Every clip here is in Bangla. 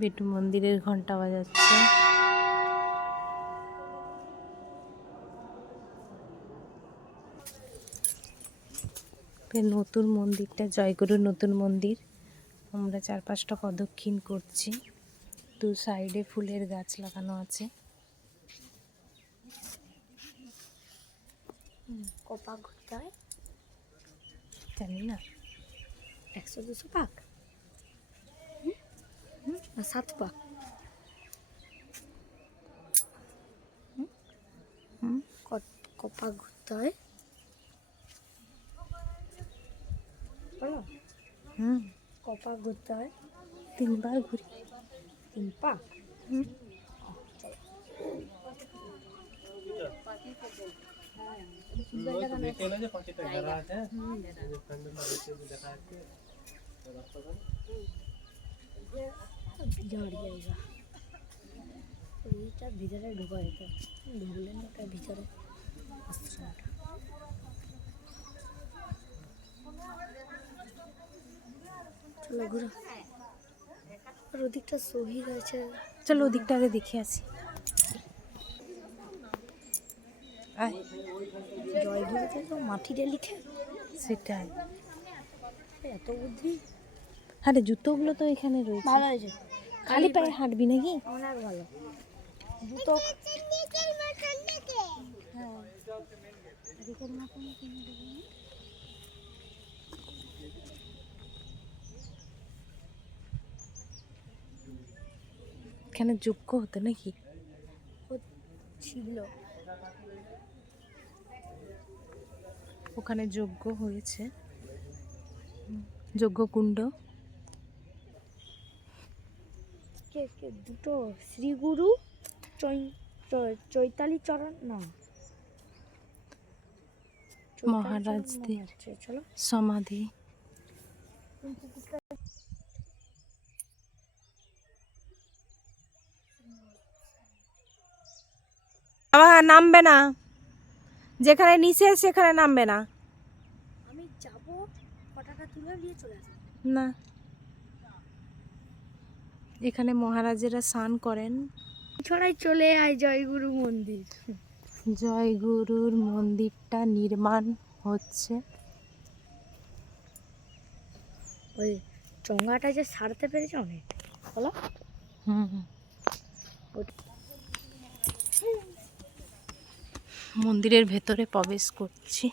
বিটু মন্দিরের ঘন্টা বাজাচ্ছে। নতুন মন্দিরটা জয়গুরুর নতুন মন্দির। আমরা 4-5টা প্রদক্ষিণ করছি। দু সাইডে ফুলের গাছ লাগানো আছে। কপাক ঘুরতে হয় জানি না 100-200 পাক না 7 পাক। কপাক ঘুরতে হয়। কপাক ঘুরতে হয় 3 বার ঘুরি। 3 পাক। ভিতরে ঢোকা যেত, ঢুকলেন ওটা ভিতরে আশ্রমটা। চলো ঘুরো, আর ওদিকটা শহীদ আছে। চলো ওদিকটা আগে দেখে আসি। জয়গুরুতে তো মাটিতে লিখে। সেটাই, এত বুদ্ধি। আরে জুতোগুলো তো এখানে রয়েছে। ভালো হয়েছে, খালি পায়ে হাঁটবি নাকি? অনেক ভালো জুতো। এখানে যজ্ঞ হতো নাকি? ছিল, ওখানে যজ্ঞ হয়েছে, যজ্ঞকুণ্ড। দুটো শ্রীগুরু চৈতালি চরণ না মহারাজদের চলো সমাধি। আবার নামবে না, যেখানে নিষেধ সেখানে নামবে না। আমি যাব, পতাকা তুলে নিয়ে চলে আসবো না, এখানে মহারাজেরা স্নান করেন। ছড়াই চলে আয় জয়গুরু মন্দির। জয়গুরুর মন্দিরটা নির্মাণ হচ্ছে। ওই চঙ্গাটা যে সারতে পেরেছে অনেক বলো। মন্দিরের ভেতরে প্রবেশ করছি।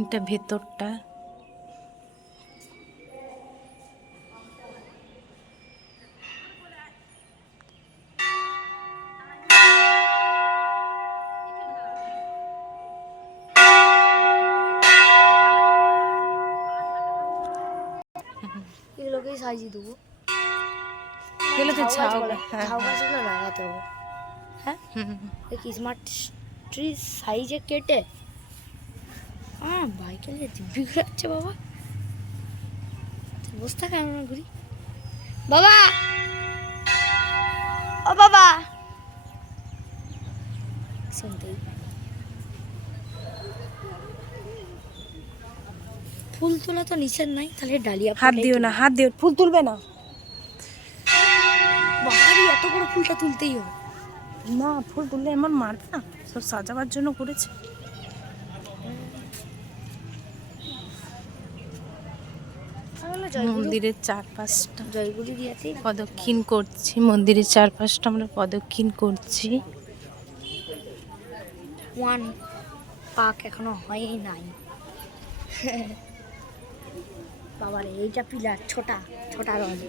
এটা ভেতরটা। এগুলোকেই সাজিয়ে দেবো। এগুলোকে ঝাউ ঝাউ গাছগুলো লাগাতে হবে। হ্যাঁ, স্মার্ট ট্রি সাইজে কেটে বাইকে দিব্যি ঘুরাচ্ছে বাবা। বসে থাকা আমরা ঘুরি বাবা। ও বাবা শুনতেই ফুল তোলা তো নিষেধ নাই, তাহলে ডালিয়া হাত দিও না, হাত দিও, ফুল তুলবে না। বাবারই এত বড় ফুলটা তুলতেই হবে না, ফুল তুললে এমন মারবে না, সব সাজাবার জন্য করেছে। মন্দিরের 4-5টা জয়গুরু দিয়াতে প্রদক্ষিণ করছি। মন্দিরের 4-5টা আমরা প্রদক্ষিণ করছি। 1 পাক এখনো হয়ই নাই। বাবারে এইটা পিলার ছোটা ছোটা রড।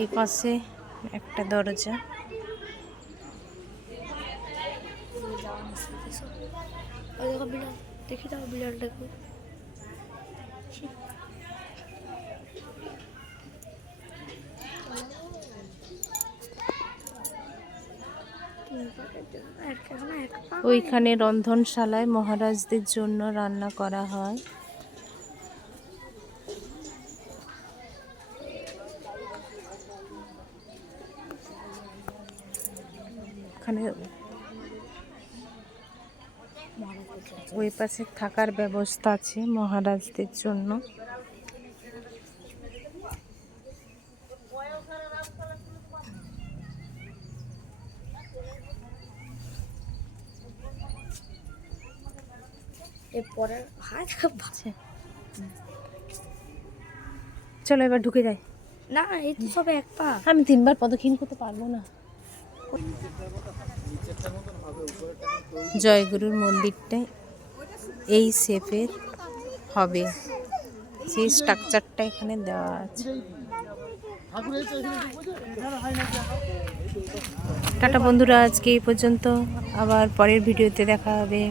এই পাশে একটা দরজা। ওই দেখো বিড়াল, দেখি দাও বিড়ালটাকে। ওইখানে রন্ধনশালায় মহারাজদের জন্য রান্না করা হয়। ওখানে ওই পাশে থাকার ব্যবস্থা আছে মহারাজদের জন্য। এরপরে হাত আচ্ছা, চলো এবার ঢুকে যাই। না এই তো সবে এক পা। আমি 3বার প্রদক্ষিণ করতে পারবো না। জয়গুরুর মন্দিরটা এই শেপের হবে, সেই স্ট্রাকচারটা এখানে দেওয়া আছে। টাটা বন্ধুরা, আজকে এই পর্যন্ত, আবার পরের ভিডিওতে দেখা হবে।